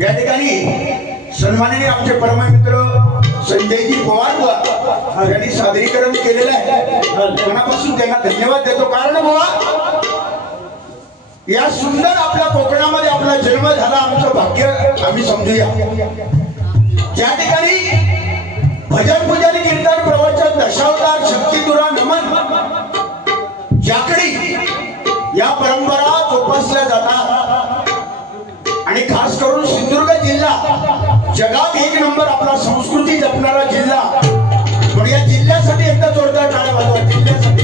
या ठिकाणी सन्माननीय आमचे परममित्र संजयजी पवार यांनी सादरीकरण केलेलं आहे. मनापासून त्यांना धन्यवाद देतो. कारण बुवा या सुंदर आपल्या कोकणामध्ये आपला जन्म झाला आमचं भाग्य आम्ही समजूया. ज्या ठिकाणी भजन पूजन कीर्तन प्रवचन दशावतार शक्तितुरा नमन याकडे या परंपरा जोपासल्या जातात. आणि खास करून सिंधुदुर्ग जिल्हा जगात एक नंबर आपला संस्कृती जपणारा जिल्हा. पण या जिल्ह्यासाठी एकदा जोरदार टाळ्या वाजवा जिल्ह्यासाठी.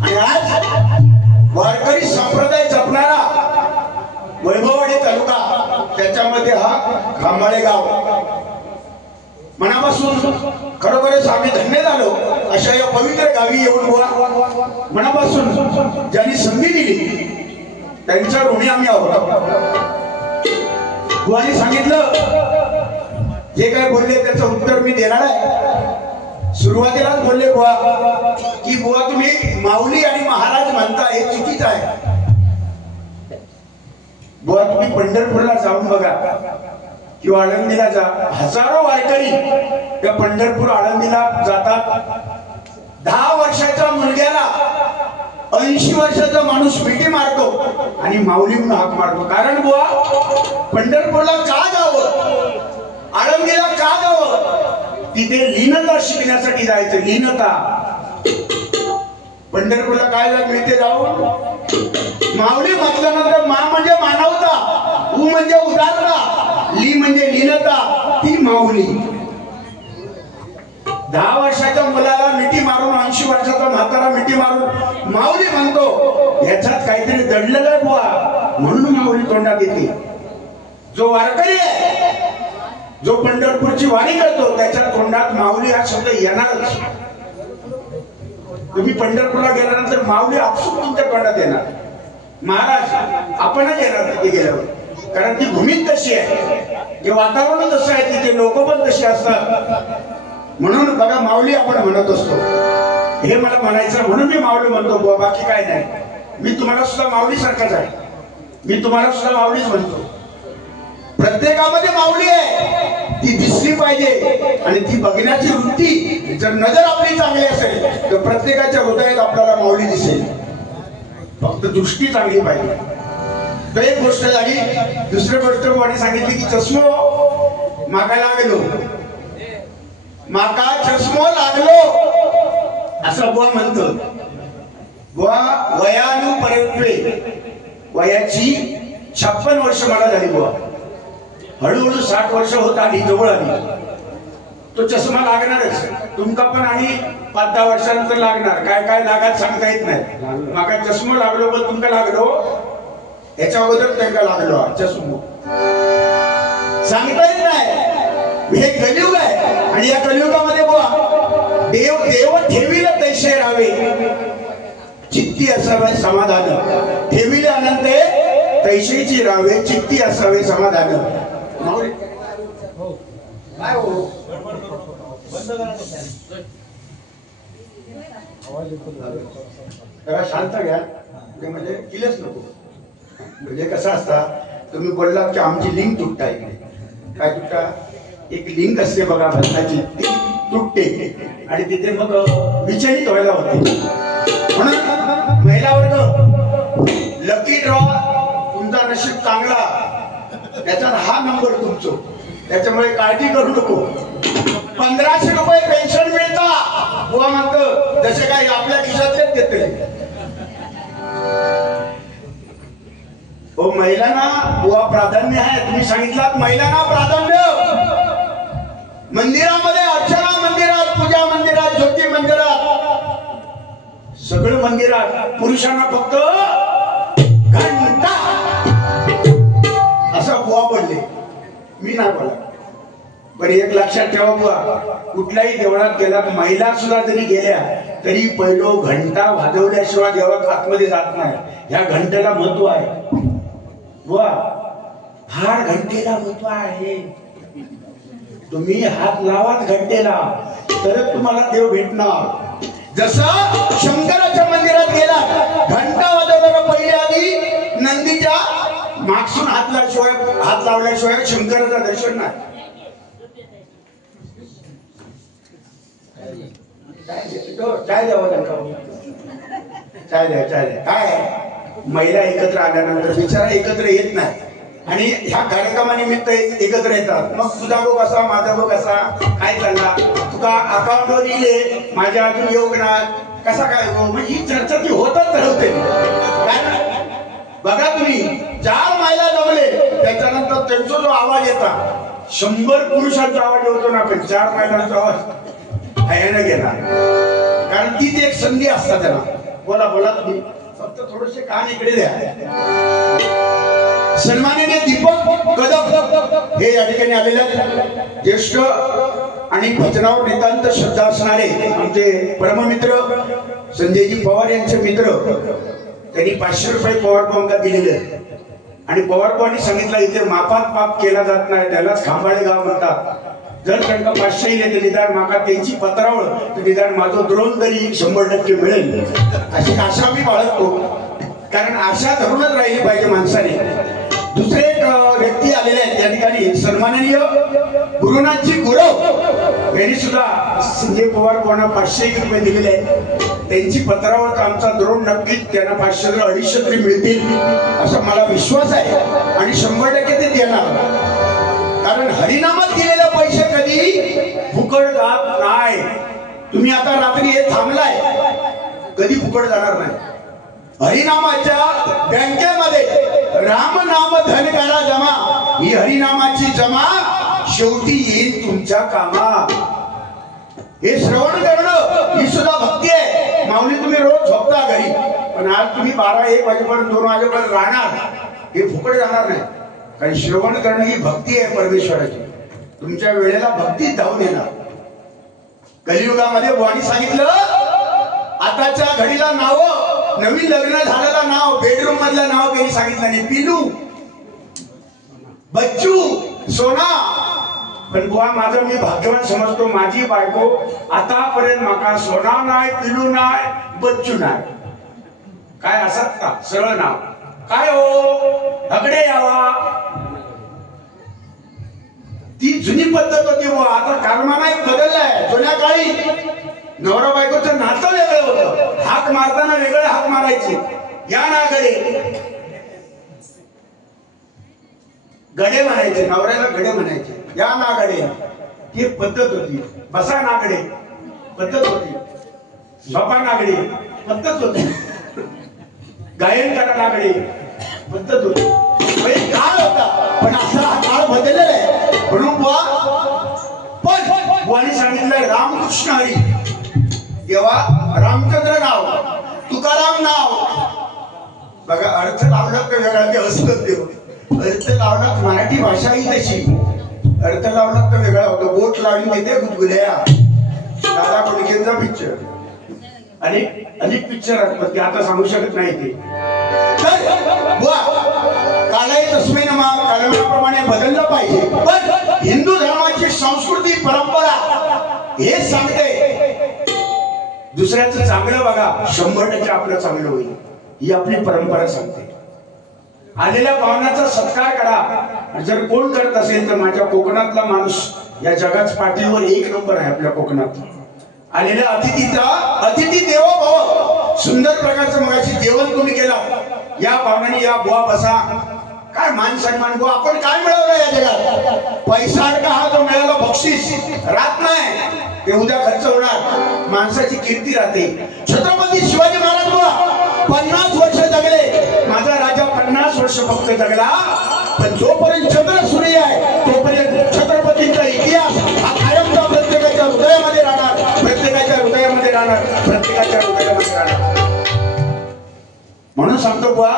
आणि आज वारकरी संप्रदाय जपणारा वैभववाडी तालुका त्याच्यामध्ये हा खांबाळे गाव. मनापासून खरोखरच आम्ही धन्य झालो अशा या पवित्र गावी येऊन बुवा मनापासून ज्यांनी संधी दिली त्यांच्या ऋणी आम्ही आहोत. बुवानी सांगितलं जे काय बोलले त्याचं उत्तर मी देणार आहे. सुरुवातीलाच बोलले बुवा की बुवा तुम्ही माऊली आणि महाराज म्हणता हे चुकीचं आहे. बुवा तुम्ही पंढरपूरला जाऊन बघा किंवा आळंदीला जा. हजारो वारकरी त्या पंढरपूर आळंदीला जातात. 10 वर्षाच्या मुलग्याला 80 वर्षाचा माणूस मिठी मारतो आणि माऊली म्हणून हाक मारतो. कारण बुवा पंढरपूरला का जावं, आळंदीला का जावं, तिथे लीनता शिकण्यासाठी जायचं. लीनता पंढरपूरला काय मिळते जाऊन माऊली म्हटल्यानंतर मा म्हणजे मानवता, उ म्हणजे उदारता, ली म्हणजे लीनता, ती माऊली. 10 वर्षाच्या मुलाला मिठी मारून 80 वर्षाचा म्हातारा मिठी मारून माऊली म्हणतो. याच्यात काहीतरी दडलेलं आहे बुवा म्हणून माऊली तोंडात येते. जो वारकरी आहे, जो पंढरपूरची वारी करतो त्याच्या तोंडात माऊली हा शब्द येणारच. तुम्ही पंढरपूरला गेल्यानंतर माऊली आपसूक तुमच्या तोंडात येणार. महाराज आपणच येणार तिथे गेल्यावर. कारण ती भूमी तशी आहे, जे वातावरण तसं आहे, तिथे लोक पण तशी असतात. म्हणून बघा माऊली आपण म्हणत असतो. हे मला म्हणायचं म्हणून मी माऊली म्हणतो बुवा, बाकी काय नाही. मी तुम्हाला सुद्धा माऊली सारखाच आहे. मी तुम्हाला सुद्धा माऊलीच म्हणतो. प्रत्येकामध्ये माऊली आहे, ती दिसली पाहिजे. आणि ती बघण्याची वृत्ती जर नजर आपली चांगली असेल तर प्रत्येकाच्या हृदयात आपल्याला माऊली दिसेल. फक्त दृष्टी चांगली पाहिजे. तर एक गोष्ट झाली. दुसरी गोष्ट कोणी सांगितली की चष्मो माका लागलो, माका चष्मो लागलो असं बुवा म्हणतो. बुवा वयानुपरत्वे वयाची 56 वर्ष मला झाली बुवा. हळूहळू 60 वर्ष होत आली, जवळ आली. तो चष्मा लागणारच तुमका पण आणि 5-10 वर्षानंतर लागणार. काय काय लागात सांगता येत नाही. माका चष्मा लागलो पण तुमका लागलो, याच्या अगोदर त्यांना लागलो चष्मा सांगता येत नाही. हे कलियुग आहे आणि या कलियुगामध्ये बुवा देव ठेविले तैसे राहावे, चित्ती असावे समाधान. ठेविले अनंत तैसेची राहावे, चित्ती असावे समाधान. काय हो जरा शांत घ्या, म्हणजे किलेच नको. म्हणजे कसं असता तुम्ही बोललात की आमची लिंक तुटता. इकडे काय तुटता, एक लिंक असते बघा भजनाची, ती तुटते आणि तिथे मग विचलित व्हायला होते. म्हणून महिला वर्ग लकी ड्रॉ तुमचा नशीब चांगला, त्याच्यात हा नंबर तुमचा. त्याच्यामुळे काळजी करू नको. 1500 रुपये पेन्शन मिळता बुवा म्हणतो, जसे काही आपल्या खिशातलेच देते. हो महिलांना बुवा प्राधान्य आहे. तुम्ही सांगितलात महिलांना प्राधान्य. मंदिरामध्ये अर्चना मंदिरात, पूजा मंदिरात, ज्योती मंदिरात, सगळं मंदिरात पुरुषांना फक्त घंटा असं बुवा बोलले. मी नाही बोला. पण एक लक्षात ठेवा बुवा, कुठल्याही देवळात गेला महिला सुद्धा जरी गेल्या तरी पहिलो घंटा वाजवल्याशिवाय देवळात आतमध्ये जात नाही. ह्या घंटेला महत्व आहे बुवा. फार घंटेला महत्व आहे. तुम्ही हात लावात घंटेला तरच तुम्हाला देव भेटणार. जसं शंकराच्या मंदिरात गेला, घंटा वाजवताना पहिले आधी नंदीच्या मागसून हात लावल्याशिवाय शंकराचं दर्शन नाही. चाय द्यावं त्यांना, चाय द्या. काय महिला एकत्र आल्यानंतर विचारा एकत्र येत नाही आणि ह्या कार्यक्रमानिमित्त एकत्र येतात. मग तुझा भाऊ कसा, माझा भाऊ कसा, काय चालला, तुका अकाउंटवर लिहिले, माझ्या अजून योग ना कसा काय हो, म्हणजे ही चर्चा ती होतच राहते. बघा तुम्ही 4 महिला जमले त्याच्यानंतर त्यांचा जो आवाज येता 100 पुरुषांचा आवाज होतो ना, पण 4 महिलांचा आवाज भयानक येणार. कारण तीच एक संधी असतात त्यांना. बोला बोला तुम्ही, फक्त थोडेसे कान इकडे द्या. सन्माननीय दीपक कदम हे या ठिकाणी आलेले ज्येष्ठ आणि भजनावर नितांत श्रद्धा असणारे आमचे परममित्र संजयजी पवार यांचे मित्र. त्यांनी 500 रुपये पवार पंका दिलेले आणि पवार पवारांनी सांगितलं इथे मापात माप केला जात नाही, त्यालाच खांबाळे गाव म्हणतात. जर त्यांना 500 येते निदान माका त्यांची पत्रावळ तर निदान माझं द्रोण तरी 100% मिळेल अशी आशा मी बाळगतो. कारण आशा धरूनच राहिली पाहिजे माणसाने. दुसरे एक व्यक्ती आलेले आहेत या ठिकाणी, सन्माननीय गुरुनाथजी गुरव यांनी सुद्धा संजय पवार पवारांना 500 रुपये दिलेले आहेत. त्यांची पत्रावर आमचा द्रोण नक्कीच त्यांना 500 250 तरी मिळतील असा मला विश्वास आहे आणि 100% ते देणार. कारण हरिनामात दिलेले पैसे कधी फुकट जात नाही. तुम्ही आता रात्री हे थांबलाय, कधी फुकट जाणार नाही. हरिनामाच्या बँकेमध्ये रामनाम धन करा जमा, ही हरिनामाची जमा शेवटी येईल तुमच्या कामा. हे श्रवण करणं ही सुद्धा भक्ती आहे. माऊली तुम्ही रोज झोपता घरी, पण आज तुम्ही 12-1 वाजेपर्यंत 2 वाजेपर्यंत राहणार, हे फुकट जाणार नाही. कारण श्रवण करणं ही भक्ती आहे परमेश्वराची. तुमच्या वेळेला भक्तीत धावून येणार. कलियुगामध्ये बुवानी सांगितलं आताच्या घडीला नाव, नवीन लग्न झालेला नाव, बेडरूम मधलं नाव त्यांनी सांगितलं नाही. पिलू, बच्चू, सोना. पण बुवा माझं मी भाग्यवान समजतो, माझी बायको आतापर्यंत माका सोना नाही, पिलू नाही, बच्चू नाही. काय असत का सरळ नाव काय हो, हगडे यावा. ती जुनी पद्धत होती बुवा. आता कालमाना एक बदललाय. जुन्या काळी नवरा बायकोचं नातं वेगळं होतं. हाक मारताना वेगळं हाक मारायची, या ना गडे, गडे म्हणायचे, नवऱ्याला गडे म्हणायचे, या ना गडे. ही पद्धत होती. बसा नागडे पद्धत होती, झोपा नागडे पद्धत होती, गायन करा नागडे पद्धत होती. काळ होता, पण असा हा काळ बदललेला आहे. म्हणून पण बुवानी सांगितलंय रामकृष्ण हरी. तेव्हा रामचंद्र नाव, तुकाराम नाव. बघा अर्थ लावला तर वेगळा ते असतच देव. अर्थ लावला मराठी भाषा ही तशी. अर्थ लावला तर वेगळा होतो. बोट लावली येते गुदगुल्या. दादा कोंडकेंचा पिक्चर आणि अनेक पिक्चर आहेत, पण ते आता सांगू शकत नाही. ते काळाही तस्मै नमा, कालमाप्रमाणे बदललं पाहिजे. पण हिंदू धर्माची संस्कृती परंपरा हे सांगते दुसऱ्याचं चांगलं बघा, 100% आपलं चांगलं होईल, ही आपली परंपरा सांगते. आलेल्या पाहुण्याचा सत्कार करा. जर कोण करत असेल तर माझ्या कोकणातला माणूस या जगाच्या पाठीवर 1 नंबर आहे. आपल्या कोकणात आलेल्या अतिथी देवो भव. सुंदर प्रकारचं मगाशी जेवण तुम्ही केलं. या पाहुण्याने या बुवा बसा. काय मान सन्मान बुवा. आपण काय मिळवलं या जगात? पैसा अडका हा जो मिळाला बक्षीस राहत नाही, ते उद्या खर्च होणार. माणसाची कीर्ती राहते. छत्रपती शिवाजी महाराज बुवा 50 वर्ष जगले. माझा राजा 50 वर्ष फक्त जगला, पण जोपर्यंत चंद्र सूर्य आहे तोपर्यंत छत्रपतींचा इतिहास हा कायमचा प्रत्येकाच्या हृदयामध्ये राहणार, प्रत्येकाच्या हृदयामध्ये राहणार, प्रत्येकाच्या हृदयामध्ये राहणार. म्हणून सांगतो बुवा,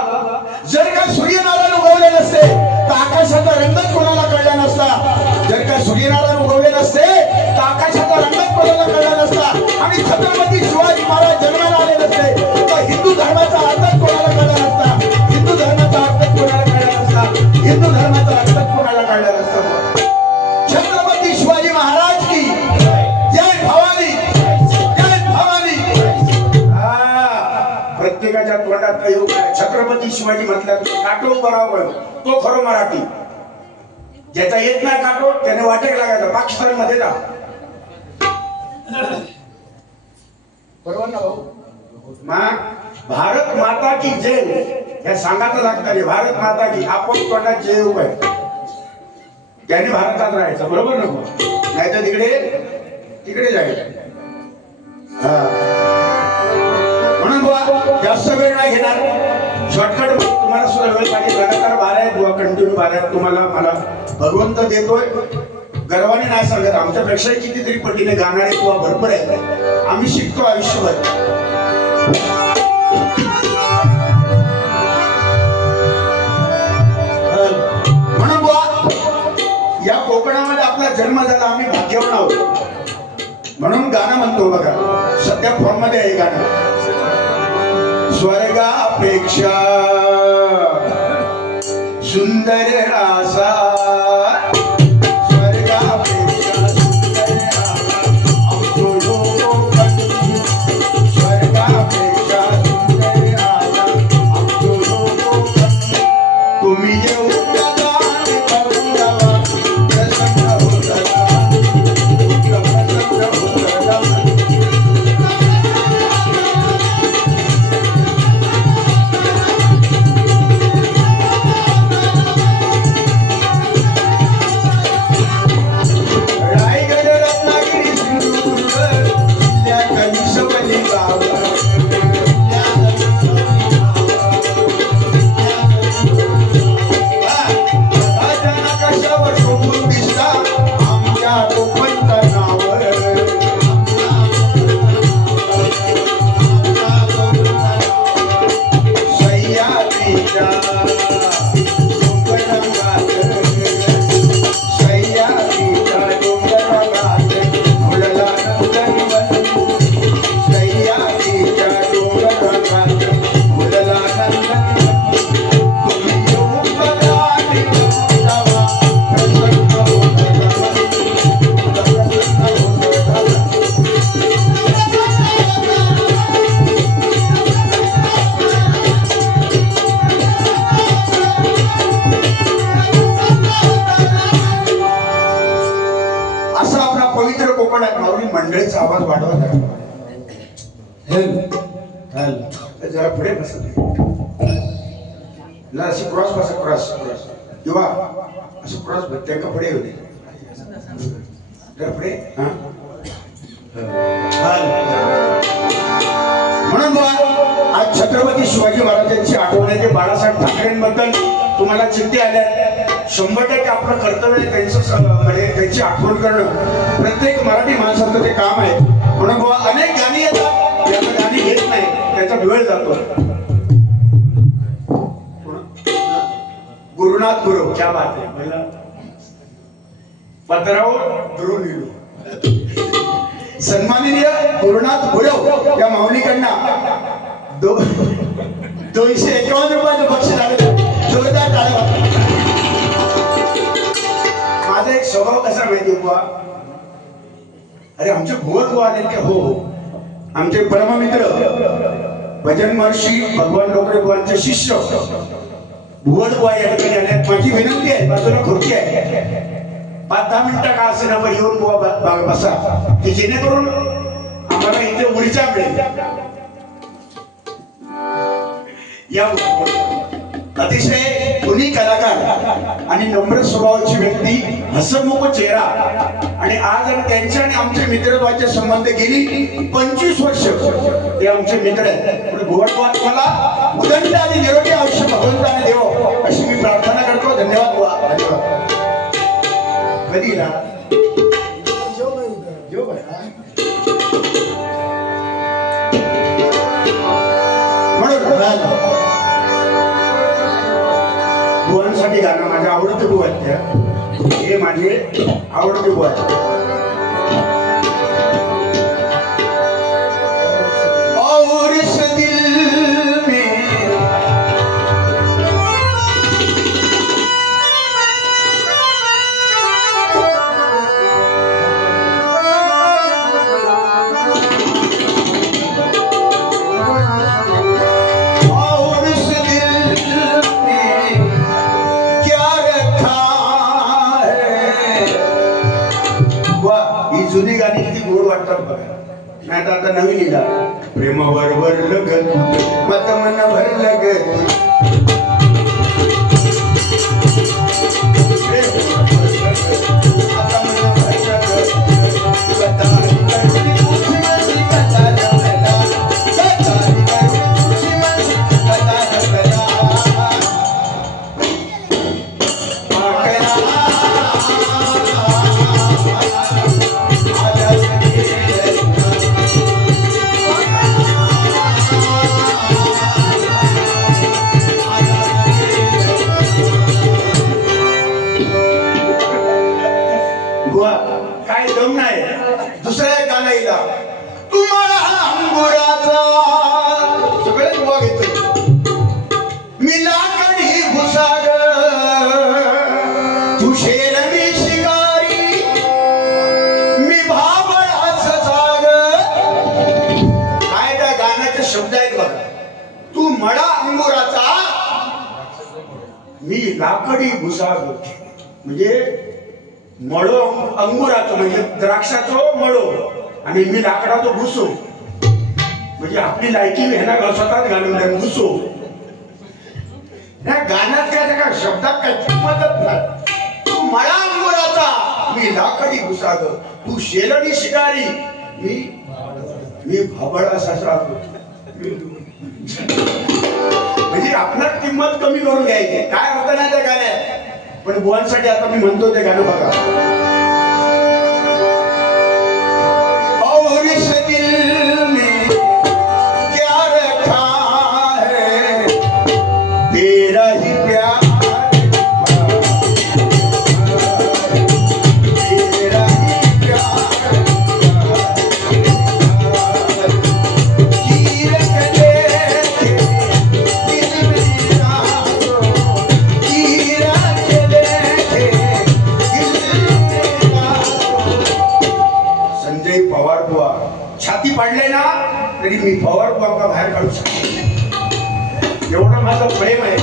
जर का सूर्यनारायण उगवले नसते तर आकाशाचा रंगच कोणाला कळला नसता. जर का सूर्यनारायण उगवले नसते तर आकाशाचा रंगच कोणाला कळला नसता. आणि छत्रपती शिवाजी महाराज जन्माला आले नसते तर हिंदू धर्माचा अर्थच कोणाला कळला नसता. हिंदू धर्माचा अर्थच कोणाला कळला नसता. हिंदू धर्माचा अर्थच कोणाला कळला नसता. छत्रपती शिवाजी महाराज की जय भवानी, जय भवानी. प्रत्येकाच्या तोंडात छत्रपती शिवाजी म्हटलं काटो बरोबर तो खरो मराठी. ज्याचा येत नाही काटो त्याने वाटेक लागायचा. पाकिस्तान मध्ये जा बरोबर ना भाऊ. मग भारत माता की जय हे सांगायचं लागतं. भारत माता की आपण कोणा जय उभा त्याने भारतात राहायचं बरोबर ना. नाही तर तिकडे जायचं. म्हणून बुवा जास्त वेळ नाही घेणार. शॉर्टकट तुम्हाला सुद्धा वेळ पाहिजे. लगातार 12 आहेत बुवा, कंटिन्यू 12 आहेत. तुम्हाला मला भगवंत देतोय. गर्वाने नाही सांगत. आमच्यापेक्षा कितीतरी पटीने गाणारे किंवा भरपूर आहेत. आम्ही शिकतो आयुष्यभर. म्हणून बुवा या कोकणामध्ये आपला जन्म झाला. आम्ही भाग्यवान आहोत. म्हणून गाणं म्हणतो बघा. सध्या फॉर्म मध्ये आहे गाणं. स्वर्गापेक्षा सुंदर आसा मंडळीचा आवाज वाढवा जरा पुढे बस ना. अशी क्रॉस बसा. क्रॉस किंवा असं क्रॉस त्यांना पुढे येऊ दे. जरा पुढे. म्हणून आज छत्रपती शिवाजी महाराजांची आठवण्याचे बाळासाहेब ठाकरेंबद्दल तुम्हाला चिठ्ठी आल्या. 100% आपलं कर्तव्य त्यांचं म्हणजे त्यांची आठवण करणं प्रत्येक मराठी माणसाचं ते काम आहे. म्हणून बुवा अनेक गाणी येतात. त्याचं गाणी घेत नाही. त्याचा वेळ जातो. गुरुनाथ गुरु क्या बात आहे. पत्रावर गुरु लिहिलो. सन्माननीय गुरुनाथ गुरव या माऊलीकडनं 251 रुपयाचं बक्षीस आलं. जोरदार टाळ्या. माझा एक स्वभाव कसा माहिती बुवा. अरे आमचे भुवन बुवा आले की हो. आमचे परममित्र भजन महर्षी भगवान लोकरे बुवांचे शिष्य भुवन बुवा या ठिकाणी आले. माझी विनंती आहे बाजूला खुर्ची आहे. 5-10 मिनिटं का असेना पण येऊन बुवा बसा की जेणेकरून आम्हाला इथे ऊर्जा मिळेल. या अतिशय गुणी कलाकार आणि नम्र स्वभावाची व्यक्ती, हसमुख चेहरा आणि आज त्यांच्या आणि आमचे मित्रत्वाचे संबंध गेली 25 वर्ष ते आमचे मित्र आहेत. भुवनबुवा तुम्हाला उदंड आणि निरोगी आयुष्य भगवंताने देवो अशी मी प्रार्थना करतो. धन्यवाद बुवा. धन्यवाद. कधी ना बुवांसाठी गाणं माझे आवडते बुवा आहेत. हे माझे आवडते बुवा आहेत. गाणी किती गोड वाटतात बघा. नाही तर आता नवीन लिहिला प्रेमावर भरलं ग मत मन भरलं ग काय दम नाही. दुसऱ्या एक गाणं येईल तुम्हाला अंगुराचा सगळे गोवा घेतोय मी लाकडी भुसाग तू शेरणी शिकारी मी भाबळाच साग. काय त्या गाण्याचे शब्द आहेत बघा. तू मळा अंगुराचा मी लाकडी भुसाग म्हणजे मळो अंगुराचं म्हणजे द्राक्षाचं मळो आणि मी लाकडाचं घुसो म्हणजे आपली लायकी ह्याना स्वतःच घालून घुसो. या गाण्यात काय शब्दात काय किंमतच नाही. तू मळा अंगुराचा मी लाकडी घुसाग तू शेलणी शिकारी मी भाबळा ससा म्हणजे आपला किंमत कमी करून घ्यायची. काय अर्थ नाही त्या गाण्यात. पण बुवांसाठी आता मी म्हणतो ते गाणं बघा. और इस दिल में क्या रखा है तेरा ही प्यार तेरा ही प्यार पवार बुवा छाती पाडले ना तरी मी पवार बुवा बाहेर काढू शकतो. एवढं माझं प्रेम आहे.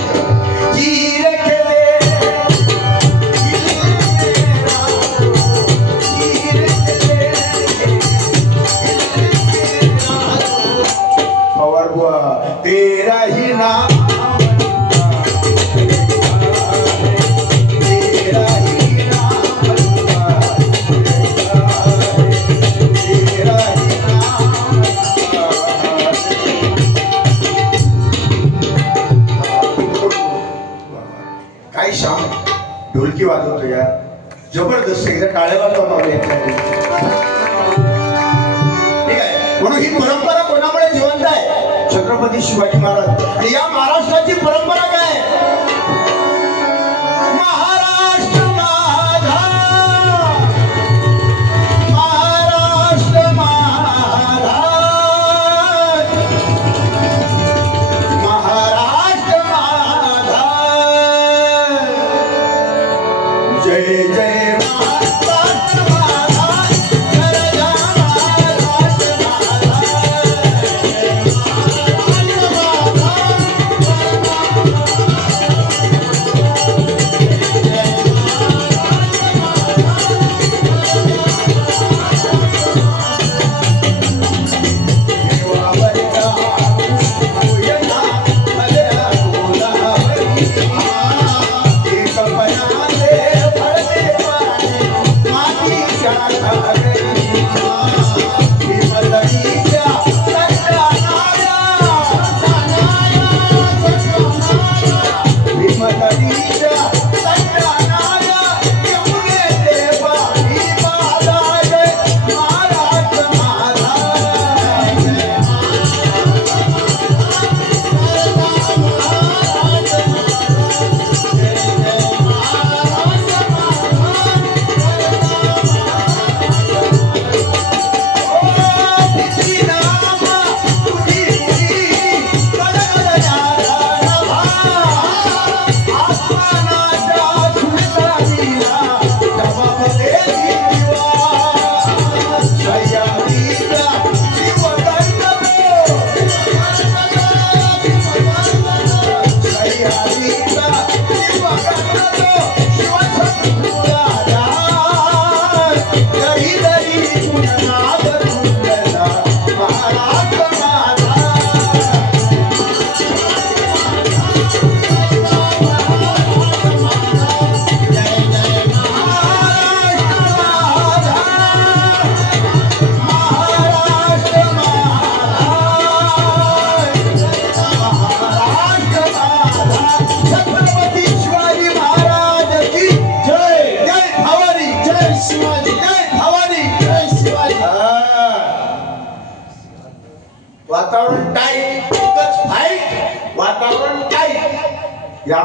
पवार बुवा तेरा ही नाम ढोलकी वाजवतो यार जबरदस्त. एकदा टाळ्या वाजवा ठीक आहे. म्हणून ही परंपरा कोणामुळे जिवंत आहे? छत्रपती शिवाजी महाराज. आणि या महाराष्ट्राची परंपरा काय? महाराष्ट्र माझा महाराष्ट्र माझा महाराष्ट्र माझा जय जय महाराष्ट्र माझा गरजा महाराष्ट्र माझा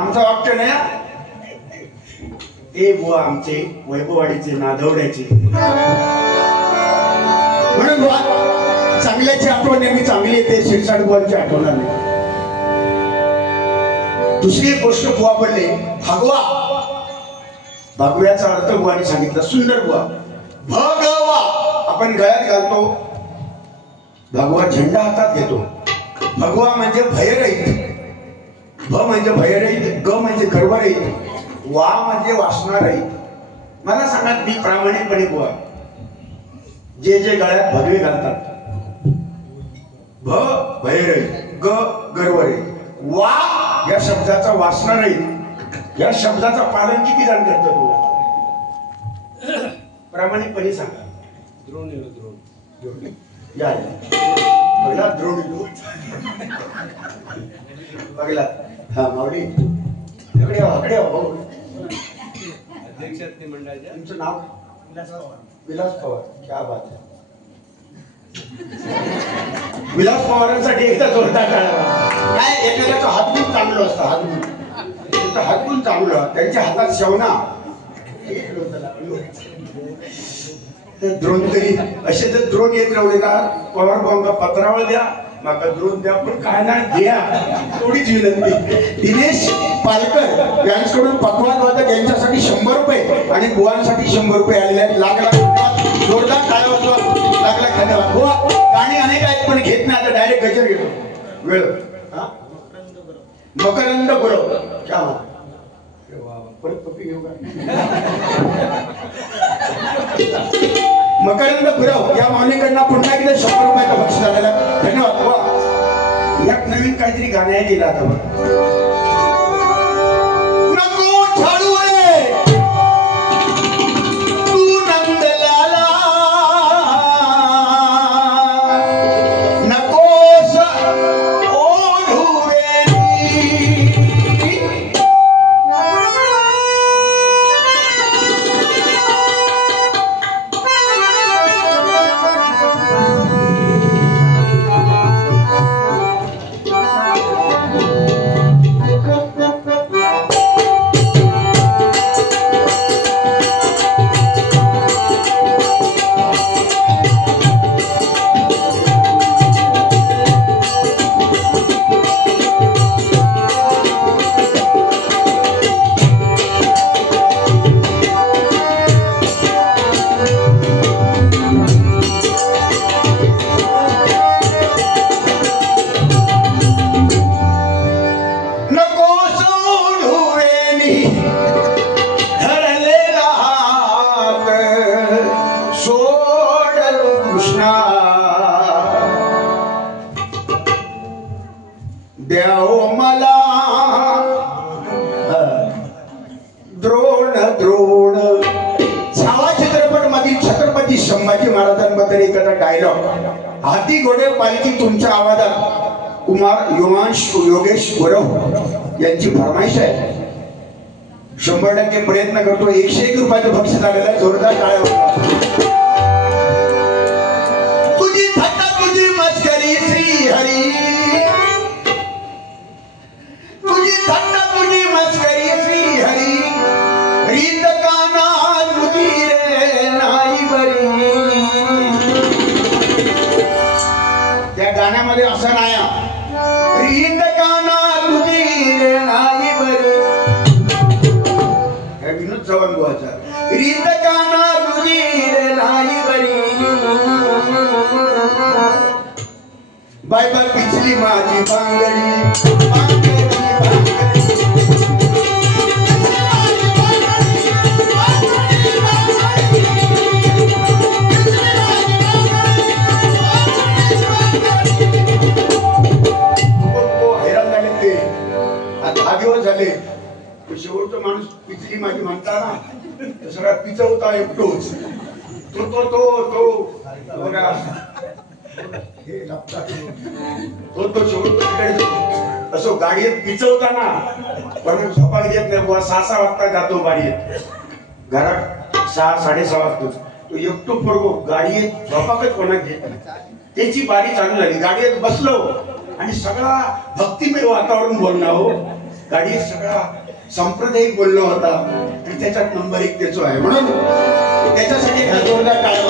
आमचं वाक्य नाही हा. ते बुवा आमचे वैभववाडीचे नादवड्याचे. म्हणून बुवा चांगल्याची आठवण नेहमी चांगली येते, शिरसाट बुवांची आठवण आली. दुसरी एक गोष्ट बुवा बोलले भगवा. भगव्याचा अर्थ बुवाने सांगितला सुंदर बुवा. भगवा आपण गळ्यात घालतो, भगवा झेंडा हातात घेतो. भगवा म्हणजे भयरहित, भ म्हणजे भयरहित, ग म्हणजे गर्वरहित, वा म्हणजे वासनारहित. मला सांगा मी प्रामाणिकपणे बुवा जे जे गळ्यात भगवे घालतात, भ भयरहित, ग गर्वरहित, वा या शब्दाचा वासनारहित, या शब्दाचा पालन किती जण करतो तू? प्रामाणिकपणे सांगा. द्रोण या पहिला द्रोण बघला. हा माऊली इकडे अध्यक्ष मंडळाचे तुमचं नाव विलास पवार. क्या बात आहे. विलास पवारांसाठी एकदा जोरदार टाळ्या. काय एखाद्याचा हातगुण चांगलं असतं, हातगुण चांगलं, त्यांच्या हातात शेवना द्रोण तरी असे जर द्रोण येत राहिले ना पवार भाऊंना पत्रावळ द्या, माका द्रोण द्या, पण काय ना द्या थोडीच विनंती. दिनेश पालकर यांच्याकडून पकवान वादक यांच्यासाठी 100 रुपये आणि बुवांसाठी 100 रुपये आलेले आहेत. लाख लाख जोरदार टाळ्या वाजवा. लाख लाख धन्यवाद. बुवा गाणी अनेक आहेत पण घेत नाही, आता डायरेक्ट गजर घेतो. वेळ मकरंद गुरव. क्या परत पप्पी घेऊ का? मकरंद गुरव या माऊलीकडनं पुन्हा एकदा 100 रुपयाचं बक्षीस झालेलं आहे. धन्यवाद. वा यात नवीन काहीतरी गाणे आहे दिला आता. नको छाडू तू नंदलाला, नकोस ओढुवे संभाजी महाराजांबद्दल एखादा डायलॉग. हाती घोडे पालखी तुमच्या आवाजात कुमार योगेश गुरव यांची फरमाईश आहे. 100% प्रयत्न करतो. 101 रुपयाचं बक्षीस झालेलं आहे. जोरदार टाळ्या वाजवा. तुझी थट्टा तुझी मस्करी श्री हरी, तुझी थट्टा तुझी मस्करी श्री हरी, रीत काना तुझी रे नाही बरी. त्या गाण्यामध्ये असं नाही रीत काना तुझी रे नाही बरी. विनोद चव्हाण बुवाचा रीत काना तुझी रे नाही बरी. बाय बाय पिछली माझी बांगडी झाले. शेवटचा माणूस पिचली माझी म्हणता ना सगळा पिचवता एकटोच. तो तो तो तो बघा तो तो शेवट असो गाडीत पिचवताना पण झोपायला घेत नाही बुवा. 6-6 वाजता जातो गाडीत, घरात 6-6:30 वाजतो. तो एकटो पोरगो गाडीत झोपाकच कोणा घेत नाही. त्याची बारी चालू झाली. गाडीत बसलो आणि सगळा भक्तिमय वातावरण बोलणं. हो गाडी सगळा सांप्रदायिक बोलणं होता आणि त्याच्यात नंबर 1 त्याचा आहे, म्हणून त्याच्यासाठी जोरदार टाळ्या.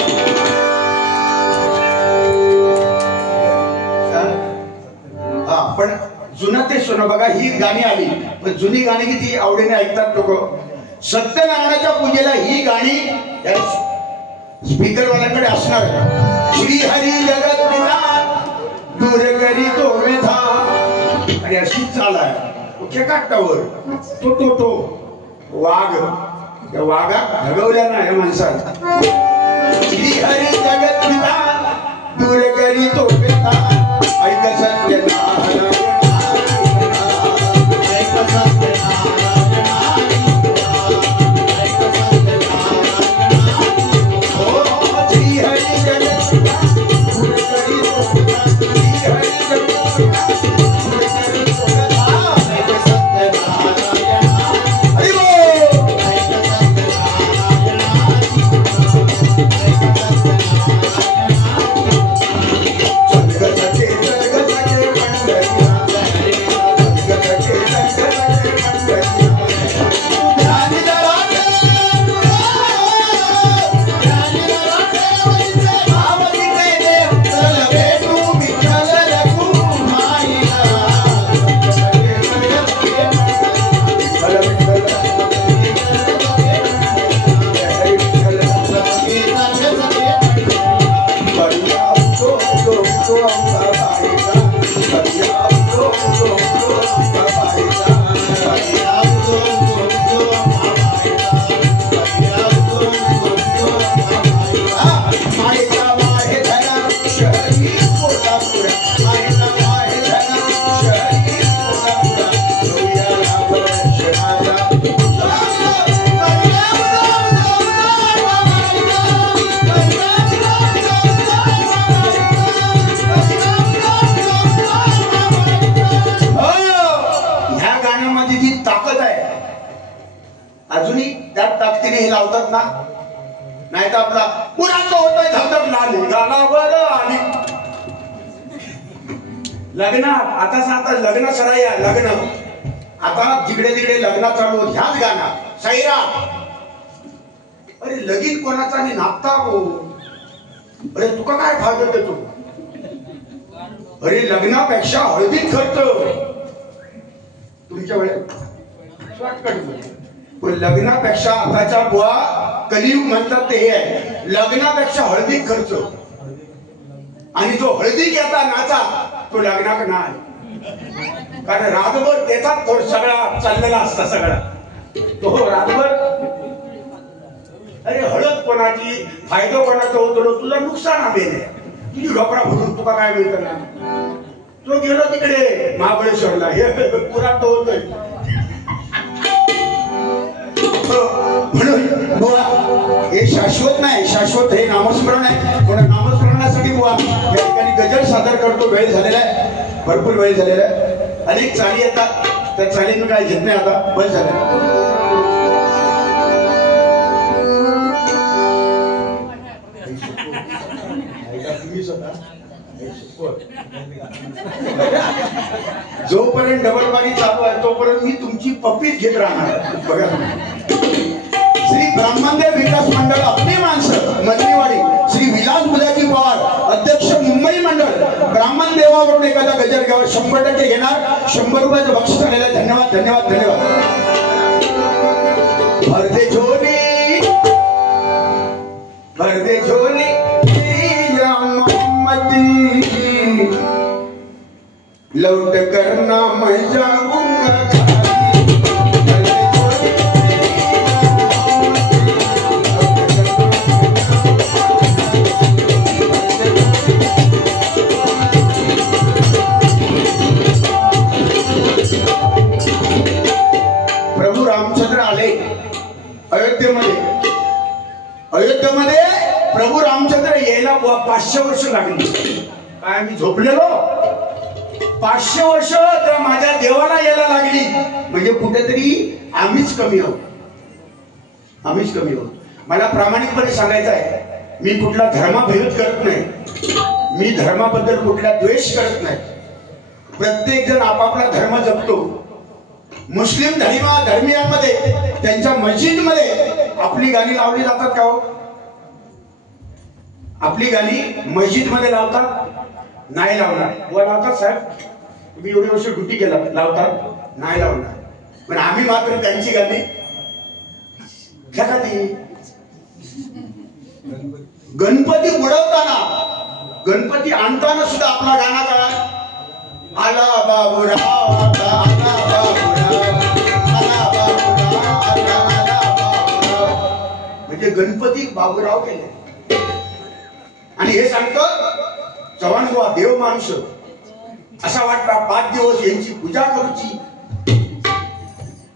हा, पण जुना ते सोनं बघा, ही गाणी आली पण जुनी गाणी किती आवडीने ऐकतात लोक. सत्यनारायणाच्या पूजेला ही गाणी स्पीकर वाल्यांकडे असणार. श्री हरी जगत निधान दूर करी तो मेधा, आणि अशी चाल आहे काटावर तो वाघ, त्या वाघात भगवल्या ना या माणसात. श्री हरी जगत निधान दूर करी तो मेधा, ऐक सत्यनारायण अजूनही त्यात ताकदीने हे लावतात ना, नाही तर आपला पुराचं होतोय धबधब लाली गालावर आली. लग्नात आता लग्न सराई आहे, लग्न आता जिकडे तिकडे लग्न चालू ह्याच गाणं सैरा. अरे लगीन कोणाचा आणि नापता हो, अरे तुका काय फायदा देतो. अरे लग्नापेक्षा हळदीत खर्च तुमच्या वेळेत शॉर्टकट. पण लग्नापेक्षा आताच्या बुवा कलियुग म्हणतात ते हे आहे, लग्नापेक्षा हळदीत खर्च. आणि जो हळदी घेता नाचा तो लग्नाक नाही, कारण रातभर त्याचाच थोड सगळा चाललेला असता सगळा तो रातभर. अरे हळद कोणाची, फायदा कोणाचा होतो, तुझं नुकसान आले नाही, तुझी ढोकळा भरून तुका काय मिळतं ना. तो गेलो तिकडे महाबळेश्वरला, हे पुरा तो होतोय. म्हणून बुवा हे शाश्वत नाही, शाश्वत हे नामस्मरण आहे. पण नामस्मरणासाठी बुवा या ठिकाणी गजल सादर करतो. वेळ झालेला आहे, भरपूर वेळ झालेला आहे. अनेक चाली येतात, त्या चाली मी काय घेत नाही आता, बस झालं. जोपर्यंत डबल बारी चालू आहे तोपर्यंत मी तुमची पप्पीच घेत राहणार. बघा, श्री ब्राह्मणदेव विकास मंडळ आपली माणसं मजलीवाडी, श्री विलास बुधाजी पवार अध्यक्ष मुंबई मंडळ, ब्राह्मण देवावरून एखादा गजर घ्यावा, 100% घेणार. 100 रुपयाचं बक्षीस आलेलं आहे. धन्यवाद धन्यवाद धन्यवाद. भरते झोली भरते झोली लौट करना मैं जाऊंगा. प्रभू रामचंद्र आले अयोध्येमध्ये. अयोध्येमध्ये प्रभू रामचंद्र यायला 500 वर्ष लागली. काय मी झोपलेलो, 500 वर्ष त्या माझ्या देवाला यायला लागली. म्हणजे कुठेतरी आम्हीच कमी आहोत, आम्हीच कमी आहोत. मला प्रामाणिकपणे सांगायचं आहे, मी कुठला धर्माविरोध करत नाही, मी धर्माबद्दल कुठला द्वेष करत नाही. प्रत्येक जण आपापला धर्म जपतो. मुस्लिम धर्मियांमध्ये त्यांच्या मस्जिदमध्ये आपली गाणी लावली जातात का हो? आपली गाणी मस्जिद मध्ये लावतात? नाही लावणार. व लावतात साहेब, तुम्ही एवढे वर्ष ड्युटी केला, लावतात? नाही लावणार. पण आम्ही मात्र त्यांची गाणी एखादी गणपती बुडवताना, गणपती आणताना सुद्धा आपला गाणा काय? आला बाबूराव, आला बाबूराव, आला बाबूराव, आला बाबूराव. म्हणजे गणपती बाबूराव केले. आणि हे सांगतो चव्हाण बुवा देव माणूस, असा वाटला 5 दिवस यांची पूजा करूची,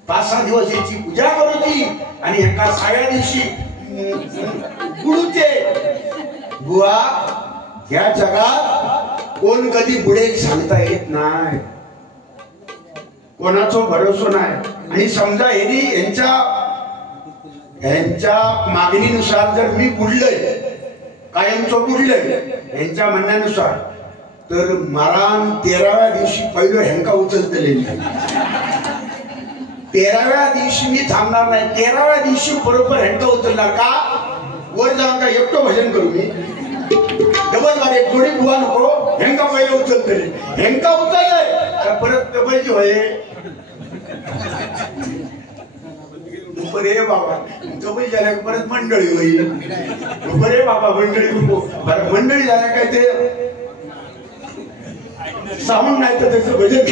5-6 दिवस यांची पूजा करूची आणि एका 6व्या दिवशी बुडूचे. बुवा, ह्या जगात कोण कधी बुडेल सांगता येत नाही, कोणाचा भरोसा नाही. आणि समजा यांच्या मागणीनुसार जर मी बुडलोय, कायमचं बुडलोय यांच्या म्हणण्यानुसार, तर मरण 13व्या दिवशी पहिलं हेंका उचलतले. 13व्या दिवशी मी थांबणार नाही. 13व्या दिवशी बरोबर हेंका उचलणार. का? वर जाऊन का एकटं भजन करू मी? डबल वारे थोडी बुवा नको, हेंका पहिलं उचलतले. हेंका उचललंय का परत डबलची होय? बरे बाबा डबल झाल्या परत मंडळी होईल. बरे बाबा मंडळी नको. मंडळी झाल्या काय ते साऊंड नाही तर त्याचं भजन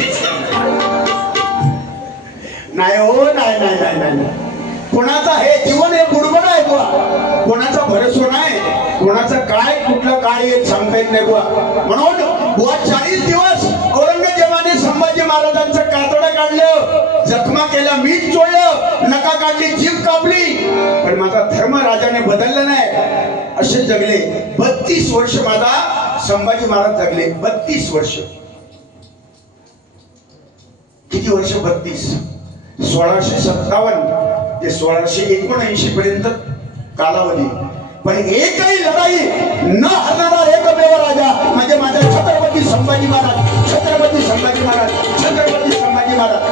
नाही हो. नाही नाही नाही नाही. कोणाचा हे जीवन हे बुडबड आहे बुवा, कोणाचा भरोसा नाही, कोणाचा काय कुठलं काय येत सांगता येत नाही बुवा. म्हणून बुवा 40 दिवस औरंगजेबाने संभाजी महाराजांचं कातडं काढलं, जखमा केला, मीठ चोळलं, नका काढली, जीभ कापली, पण माझा धर्म राजाने बदलला नाही. असे जगले 32 वर्ष. माझा संभाजी महाराज जगले 32 वर्ष. किती वर्ष? 32. 1657 ते 1679 पर्यंत कालावधी. पण एकही लढाई न हरणारा एकमेव राजा म्हणजे माझा छत्रपती संभाजी महाराज, छत्रपती संभाजी महाराज, छत्रपती संभाजी महाराज.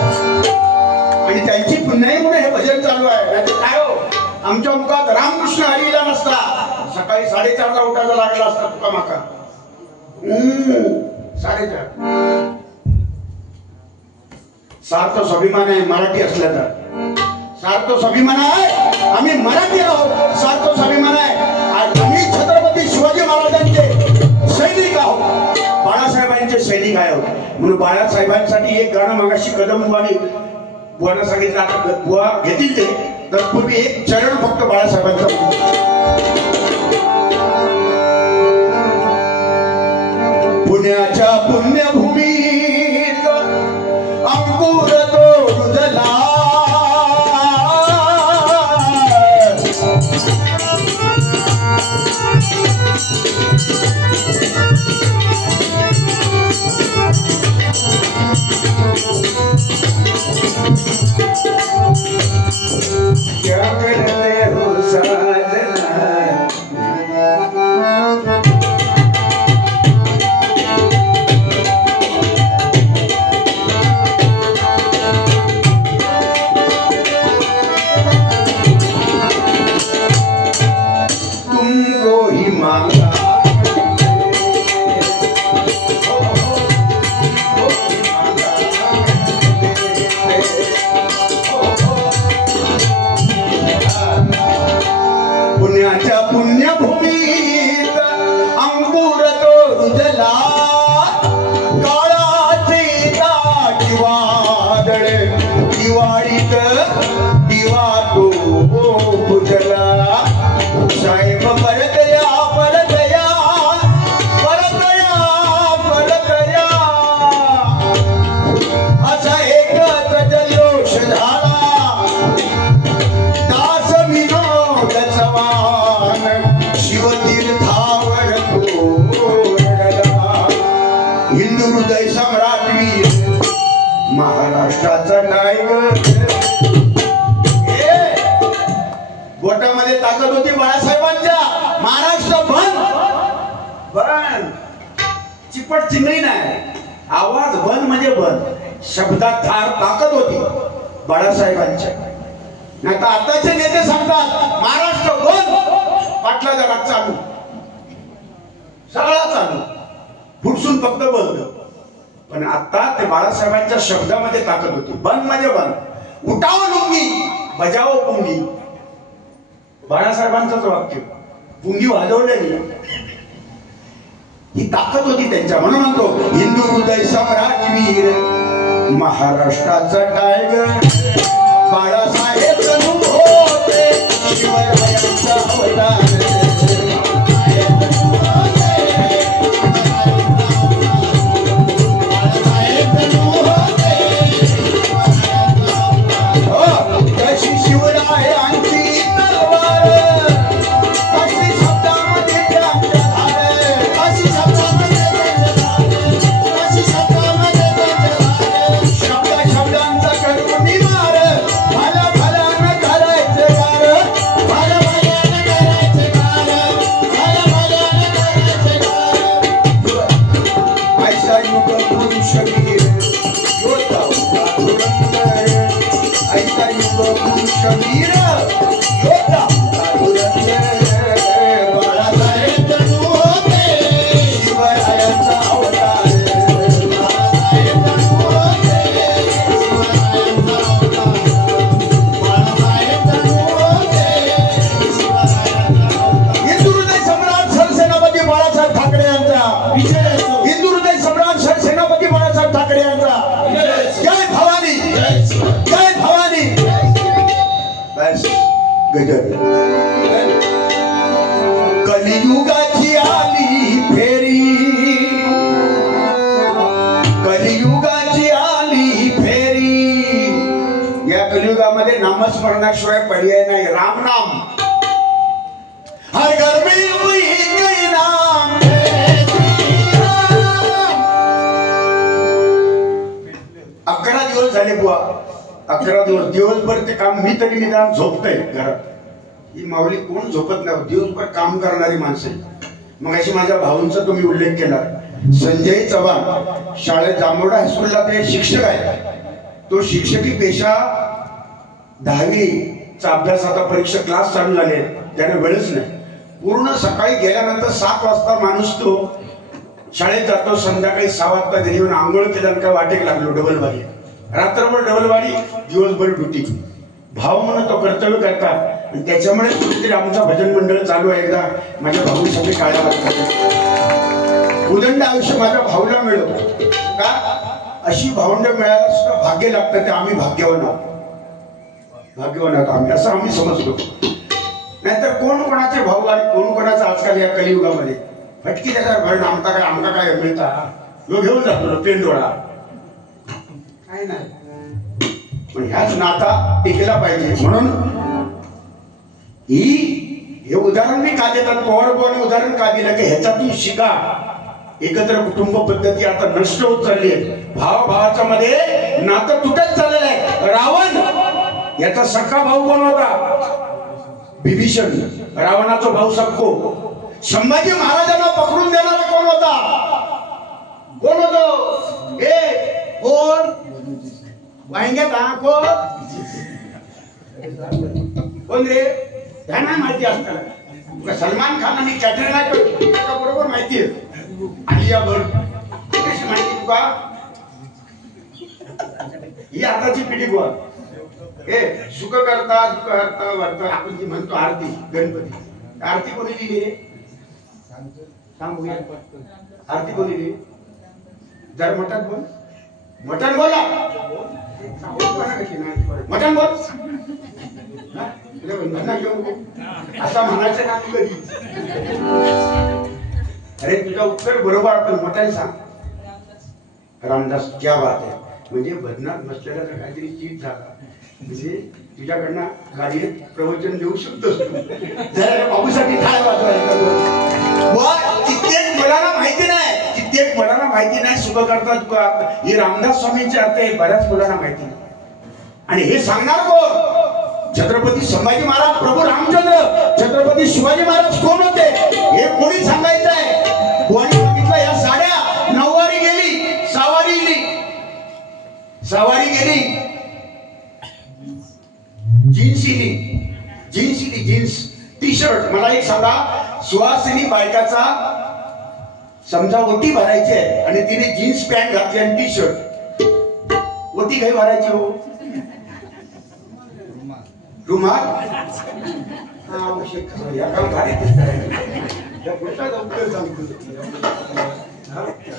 आणि त्यांची पुण्याही म्हणून हे भजन चालू आहे. काय हो, आमच्या मुखात रामकृष्ण हरीला नसता, सकाळी 4:30ला उठायला लागला असता तुका माका. 4:30. सार्थ स्वाभिमान आहे मराठी असल्याचा. सार्थ स्वाभिमान आहे, आम्ही मराठी आहोत. सार्थ स्वाभिमान आहे, आम्ही छत्रपती शिवाजी महाराजांचे सैनिक आहोत, बाळासाहेबांचे सैनिक आहोत. म्हणून बाळासाहेबांसाठी एक गाणं मागाशी कदमबाई बुवानं सांगितलं. आता बुवा घेतील ते, तत्पूर्वी एक चरण फक्त बाळासाहेबांचा. पुण्याच्या पुण्यभूमीत अंकुर तो रुजला, क्या करते हो साजना. तुमको ही मांगा पुण्याच्या पुण्यभूमीत अंकुर तो रुजला, काळाचे दाटी वादळ दिवाळीत दिवा तो बुजला. साहेब परत या, परत या, परत या, परत या, असा एकच जल्लोष झाला. दास विनोद चव्हाण शिवतीर्थावर तो रडला. हिंदू हृदय सम्राट वीर महाराष्ट्राचा नायक. बोटामध्ये ताकद होती बाळासाहेबांच्या. महाराष्ट्र बंद बंद, चिपट चिंगळी नाही. आवाज बंद म्हणजे बंद. शब्दात थार ताकद होती बाळासाहेबांच्या. नाही तर आताचे नेते सांगतात महाराष्ट्र बंद, पाटला जगात चालू, सगळा चालू, फुटसून फक्त बोलतो. पण आता ते बाळासाहेबांच्या शब्दामध्ये ताकद होती. बंद म्हणजे बंद, उठाव लुंगी बजाव पुंगी, बाळासाहेबांचंच वाक्य. पुंगी वाजवलेली ही ताकद होती त्यांच्या. म्हणून म्हणतो हिंदू हृदय सम्राट वीर महाराष्ट्राचा टायगर बाळासाहेब होते शिवरायांचा अवतार. कलियुगाची आली फेरी, कलियुगाची आली फेरी. या कलियुगामध्ये नामस्मरणाशिवाय पर्याय नाही. राम नाम हर घर में वही नाम. 11 दिवस झाले बुवा, 11 दिवस, दिवसभर ते काम. मी तरी निदान झोपतोय घरात. ही माऊली कोण झोपत नाही, दिवसभर काम करणारी माणसं. मग अशी माझ्या भाऊंचा तुम्ही उल्लेख केला, संजय चव्हाण शाळेत जांभोडा हायस्कूलला ते शिक्षक आहे. तो शिक्षकी पेशा 10वीचा अभ्यास, आता परीक्षा क्लास चालू झाले, त्याने वेळच नाही. पूर्ण सकाळी गेल्यानंतर 7 वाजता माणूस तो शाळेत जातो, संध्याकाळी 6 वाजता घरी येऊन आंघोळ केल्यानं काय वाटेक लागलो डबलवाडी, रात्रभर डबलवाडी, दिवसभर ड्युटी. भाव म्हणून तो कर्तव्य करतात. आणि त्याच्यामुळे कुठेतरी आमचा भजन मंडळ चालू आहे. एकदा माझ्या भाऊ सगळे काळ्या लागतात. उदंड आयुष्य माझ्या भाऊला मिळतो का, अशी भावंड मिळायला सुद्धा भाग्य लागतं. ते आम्ही भाग्यवान आहोत, भाग्यवान आहोत आम्ही, असं आम्ही समजतो. नाहीतर कोण कोणाचे भाऊ आणि कोण कोणाचं आजकाल या कलियुगामध्ये फटकी त्याचा भरण आमका काय मिळता, तो घेऊन जातो पेंडोळा काय नाही. पण ह्याच नाता टिकला पाहिजे. म्हणून हे उदाहरण मी का देतात, पवारभावाने उदाहरण का दिलं की ह्याच्यातून शिका. एकत्र कुटुंब पद्धती आता नष्ट होत चालली आहे. भावाच्या मध्ये नातं तुटत चाललेलं आहे. रावण याचा सख्खा भाऊ कोण होता? विभीषण, रावणाचा भाऊ सक्को. संभाजी महाराजांना पकडून देणारा कोण होता? कोण होतो? हे कोण वांग्यात कोण कोण रे? ह्या नाही माहिती असताना सलमान खान आणि कॅटरीना बरोबर माहिती आहे. आलिया भट कशी माहिती तुका? ही आताची पिढी बुवा. हे सुख करता दुःख करता वाटतं. आपण जी म्हणतो आरती, गणपती आरती कोणी लिहिली रे? सांगू आरती कोणी लिहिली? जर मठात बोल, मटन बोला, मटन बोल. आता म्हणायचं ना कधी. अरे तुझं उत्तर बरोबर, पण मटन सांग. रामदास क्या बात आहे. म्हणजे भजनात बसलेला जर काहीतरी चीज झाला म्हणजे तुझ्याकडनं गाडीने प्रवचन देऊ शकतोस. जरा बाबूसाठी काय वाजवायला कित्येक मुलांना माहिती नाही, कित्येक मुलांना माहिती नाही सुख करतात. हे रामदास स्वामींचे अर्थ आहे, बऱ्याच मुलांना माहिती नाही. आणि हे सांगणार कोण? छत्रपती संभाजी महाराज, प्रभू रामचंद्र, छत्रपती शिवाजी महाराज कोण होते हे कोणी सांगायचं आहे? कोणी बघितलं या साड्या? 9 वारी गेली, 6 वारी गेली, जीन्स टी शर्ट. मला एक सांगा, सुहासिनी बायकाचा समजा ओटी भरायची आहे आणि तिने जीन्स पॅन्ट घातली आणि टी शर्ट, ओटी काही भरायची हो? रुमाल.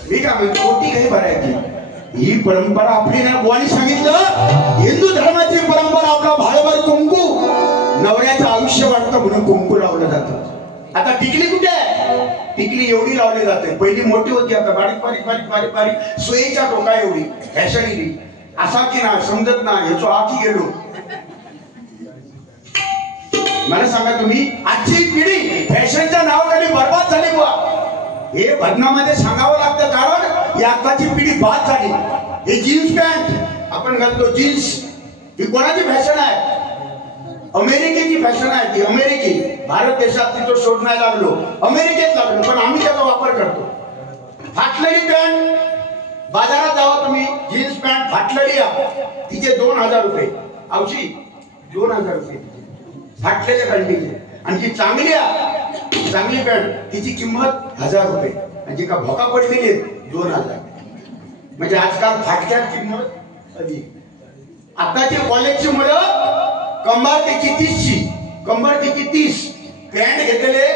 मी काय म्हणतो, ओटी काही भरायची. ही परंपरा आपली नाही. बुवानी सांगितलं हिंदू धर्माची परंपरा, आपला भाळभर कुंकू, नवऱ्याचं आयुष्य वाटतं म्हणून कुंकू लावलं जातं. आता टिकली कुठे आहे? टिकली एवढी लावली जाते, पहिली मोठी होती, आता बारीक बारीक बारीक बारीक बारीक सोयीच्या टोका एवढी फॅशनली. असा की ना समजत ना ह्याचो आखी गेलो. मला सांगा तुम्ही, आजची पिढी फॅशनच्या नावाखाली बर्बाद झाली बुवा. हे भजनामध्ये सांगावं लागतं, कारण या आताची पिढी बाद झाली. हे जीन्स पॅन्ट आपण घालतो, जीन्स ही कोणाची फॅशन आहे? अमेरिकेची फॅशन आहे ती, अमेरिकी. भारत देशात तिथं शोध नाही लागलो, अमेरिकेत लागलो, पण आम्ही त्याचा वापर करतो. फाटलेली पॅन्ट बाजारात जावा तुम्ही, जीन्स पॅन्ट फाटलेली आहे, तिचे 2000 रुपये. औषधी 2000 रुपये फाटलेल्या पॅन्टीचे. आणि जी चांगली आहे, चांगली पॅन्ट, तिची किंमत 1000 रुपये. आणि जी का भोका पडलेली आहे 2000. म्हणजे आजकाल फाटक्यात किंमत अधिक. आताची कॉलेजची मुलं कंबर त्याची 30ची, कंबर त्याची 30, पॅन्ट घेतलेले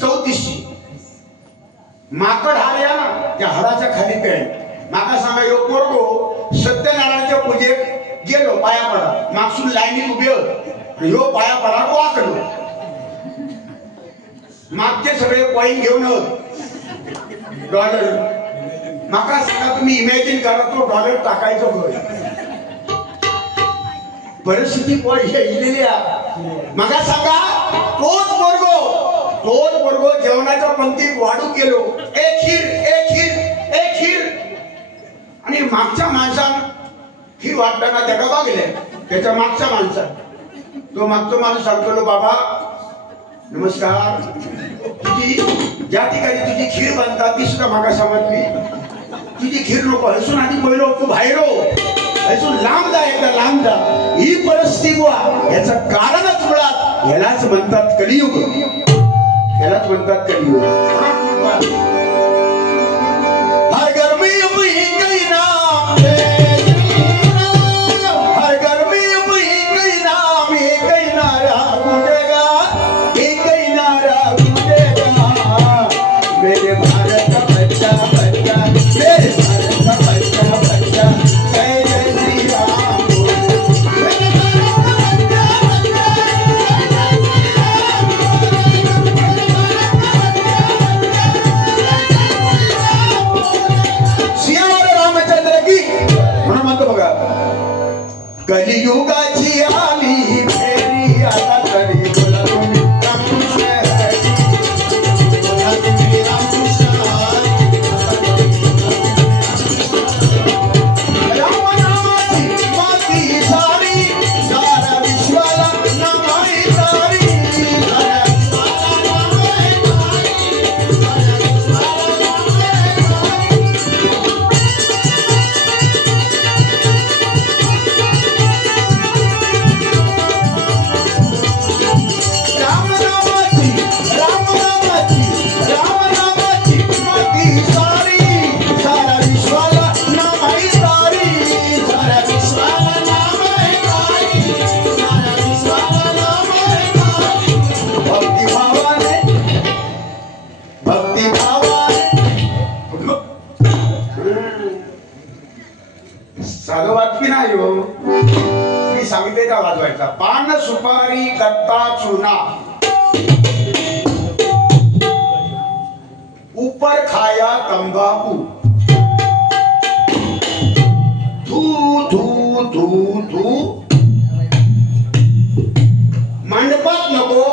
34ची. माकड हार या ना, त्या हाराच्या खाली पॅन्ट. माका सांगा, यो पोरगो सत्यनारायणच्या पूजेत गेलो, पाया पडा, मागसून लाईनीत उभे होत, यो पाया पडा वाकलो. मागचे सगळे कॉईन घेऊन डॉलर. माका सांगा, तुम्ही इमॅजिन करा, तो डॉलर टाकायचं होय. परिस्थिती इलेली आहे. मगा सांगा, तोच वर्ग जेवणाच्या पंक्तीत वाढून गेलो, एक खीर. आणि मागच्या माणसानं खीर वाटताना त्याला बघले, त्याच्या मागच्या माणसानं. तो मागचा माणूस सांगतो, बाबा नमस्कार, तुझी ज्या ठिकाणी तुझी खीर बनतात ती सुद्धा मागा समजली. तुझी खीर नको, हसून आधी बोललो, तू बाहेर हसून लांब जा, एकदा लांब जा. ही परिस्थिती याचं कारणच मुळात यालाच म्हणतात कलियुग. यालाच म्हणतात कलियुग. हर गर्मी काही नाम, हर गर्मी काही नाम, काही नारा गुंडेगा, काही नारा गुंडेगा. मेरे भारत का बच्चा बच्चा, मेरे भारत का बच्चा बच्चा, जय जय श्री राम. कलियुगाची आली फेरी, आता तरी बोला तुम्ही रामकृष्ण हरी, बोला तुम्ही रामकृष्ण हरी. रामनामाची माती सारी, सारा विश्वाला नामाई सारी, सारा विश्वाला नामाई सारी, सारा विश्वाला नामाई सारी. साधं वाटकी नाही हो, मी सांगितले का वाजवायचा. पान सुपारी गत्ता चुना, ऊपर खाया तंबाकू, धू धू धू धू. मंडपात नको,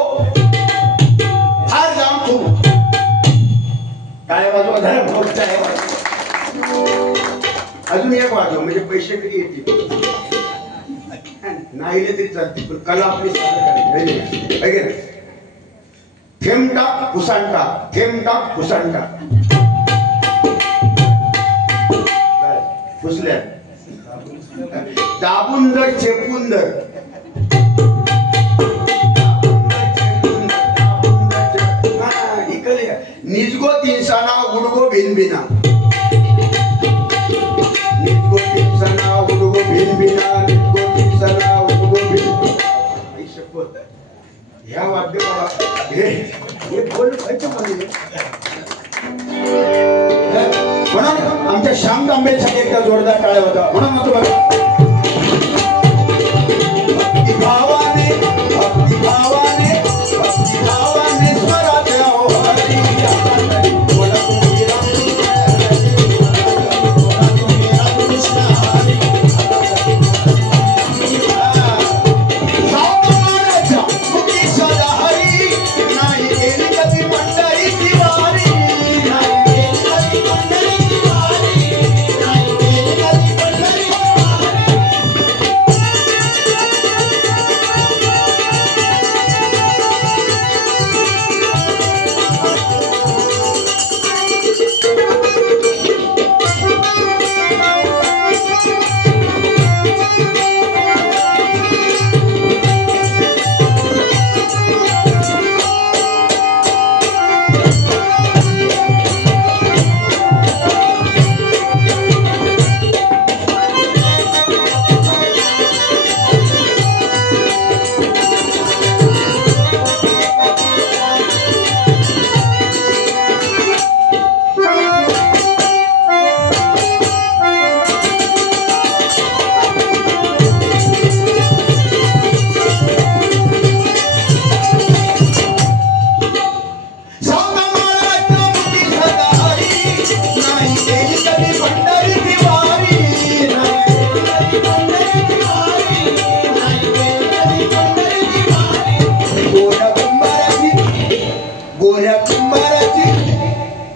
हार जाऊन तू. काय वाजवा धर्म आहे. अजून एक वाजव, म्हणजे पैसे कधी येतील. नाही तरी चालतील, पण कला आपली सादर करायची. थेंब टाक पुसांटा, थेंब टाक पुसांटा. पुसल्या दाबून दर चेपून दर. शपथ ह्या वाद्य हे बोल म्हणून आमच्या श्याम तांबेसाठी एकदा जोरदार टाळ्या होता म्हणून म्हणतो बघा भक्तिभावाने भक्तिभावाने भक्तिभावाने स्वरात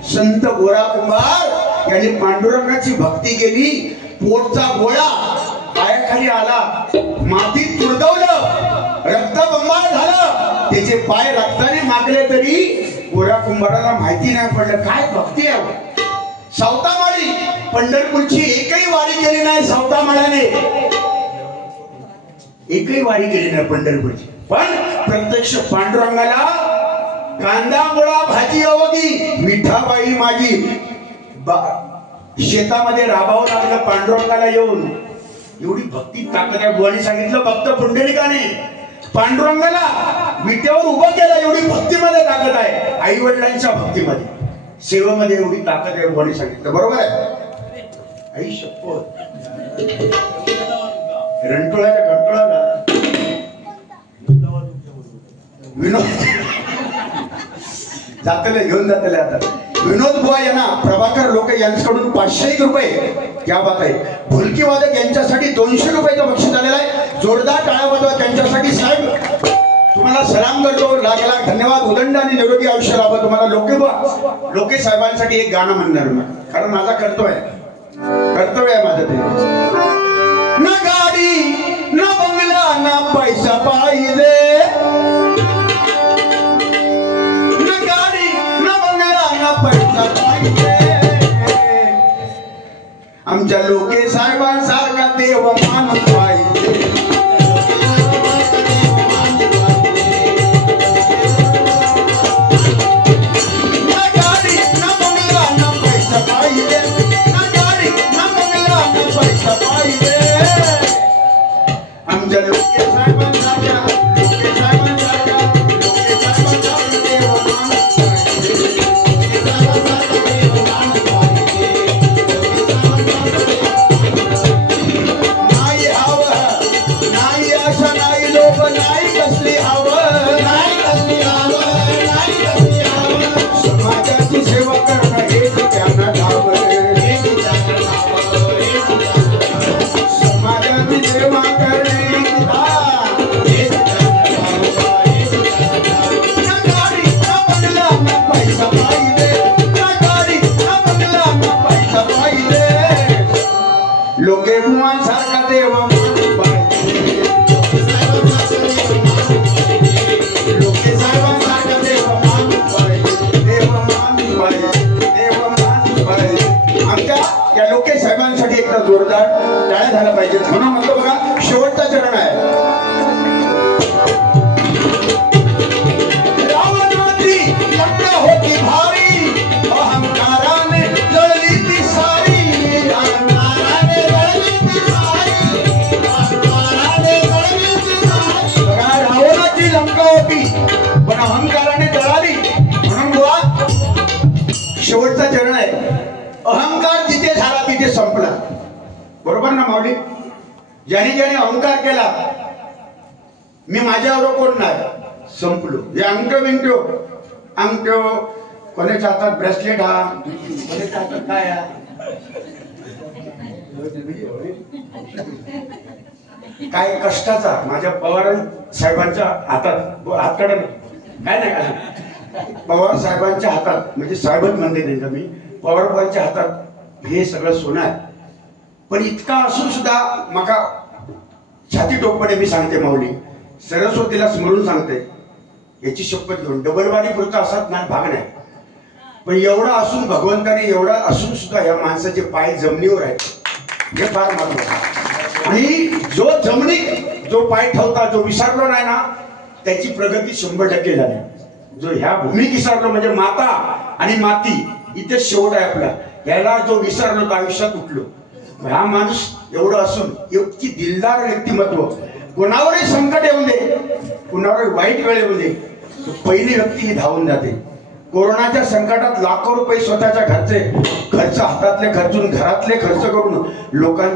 संत गोरा कुंभार यांनी पांडुरंगाची भक्ती केली पोटचा गोळा पायाखाली आला मातीत तुडवलं रक्तबंबाळ झालं त्याचे पाय रक्ताने मागले तरी गोरा कुंभाराला माहिती नाही पडलं काय भक्ती आहे सावतामाळी पंढरपूरची एकही वारी केली नाही सावतामाळ्याने एकही वारी केली नाही पंढरपूरची पण प्रत्यक्ष पांडुरंगाला कांदा मुळा भाजी अवगी विठाबाई माझी शेतामध्ये राबावं लागलं पांडुरंगाला येऊन एवढी भक्ती ताकद आहे बुवानी सांगितलं भक्त पुंडलिकाने पांडुरंगाला विट्यावर उभं केलं एवढी भक्तीमध्ये ताकद आहे आई वडिलांच्या भक्तीमध्ये सेवेमध्ये एवढी ताकद आहे बुवानी सांगितलं बरोबर आहे आई शपथ रणटोळ्याच्या घंटोळा विनोद जातले घेऊन जातले आता विनोद बुवा यांना प्रभाकर लोके यांच्याकडून 500 रुपये क्या बात आहे ढोलकी वादक यांच्यासाठी 200 रुपयाचं बक्षीस आलेलं आहे जोरदार टाळ्या वाजवा त्यांच्यासाठी साहेब तुम्हाला सलाम करतो लाख लाख धन्यवाद उदंड आणि निरोगी आयुष्य लाभो तुम्हाला लोके साहेबांसाठी एक गाणं म्हणणार मी कारण माझा कर्तव्य आहे माझं ते ना गाडी ना बंगला ना पैसा पाहिजे आमच्या लोके साहेबांसारखा देव माणूस पाहिजे ना गाडी ना बंगला ना पैसा पाहिजे ना गाडी ना बंगला ना पैसा पाहिजे आमच्या लोके साहेबांसारखा देव माणूस नाही हवा मोठी लंका होती पण अहंकाराने जळाली. म्हणून बुवा शेवटचा चरण आहे, अहंकार जिथे झाला तिथे संपला. बरोबर ना माऊली? ज्याने ज्याने अहंकार केला, मी माझ्यावर कोण नाही, संपलो. हे अंगठो बिंगठो, अंगठो कोणाच्या हातात ब्रेसलेट, हा कोणाच्या हातात काय हा, काय कष्टाचा. माझ्या पवार साहेबांच्या हातात हातकडे काय नाही, पवार साहेबांच्या हातात, म्हणजे साहेबच म्हणते त्यांना मी, पवारबाईंच्या हातात हे सगळं सोनं आहे. पण इतका असून सुद्धा मका छाती टोकपणे मी सांगते माऊली, सरस्वतीला स्मरून सांगते, याची शपथ घेऊन डबलवाणी पुरता असाच नाही भाग नाही. पण एवढा असून भगवंताने एवढा असून सुद्धा या माणसाचे पाय जमिनीवर आहेत, हे फार महत्वाचं. आणि जो जमिनीत जो पाय ठेवता, जो विसरलो नाही ना, त्याची प्रगती 100% झाली. जो ह्या भूमीत विसरलो म्हणजे माता आणि माती इथे शेवट आहे आपला, याला जो विसरलो तर आयुष्यात उठलो. हा माणूस एवढं असून इतकी दिलदार व्यक्तिमत्व, कोणावरही संकट येऊ दे, कोणावर वाईट वेळ येऊ दे, पहिली व्यक्ती ही धावून जाते. कोरोनाच्या संकटात लाखो रुपये स्वतःच्या घरचे खर्च, हातातले खर्चून घरातले खर्च करून लोकांचे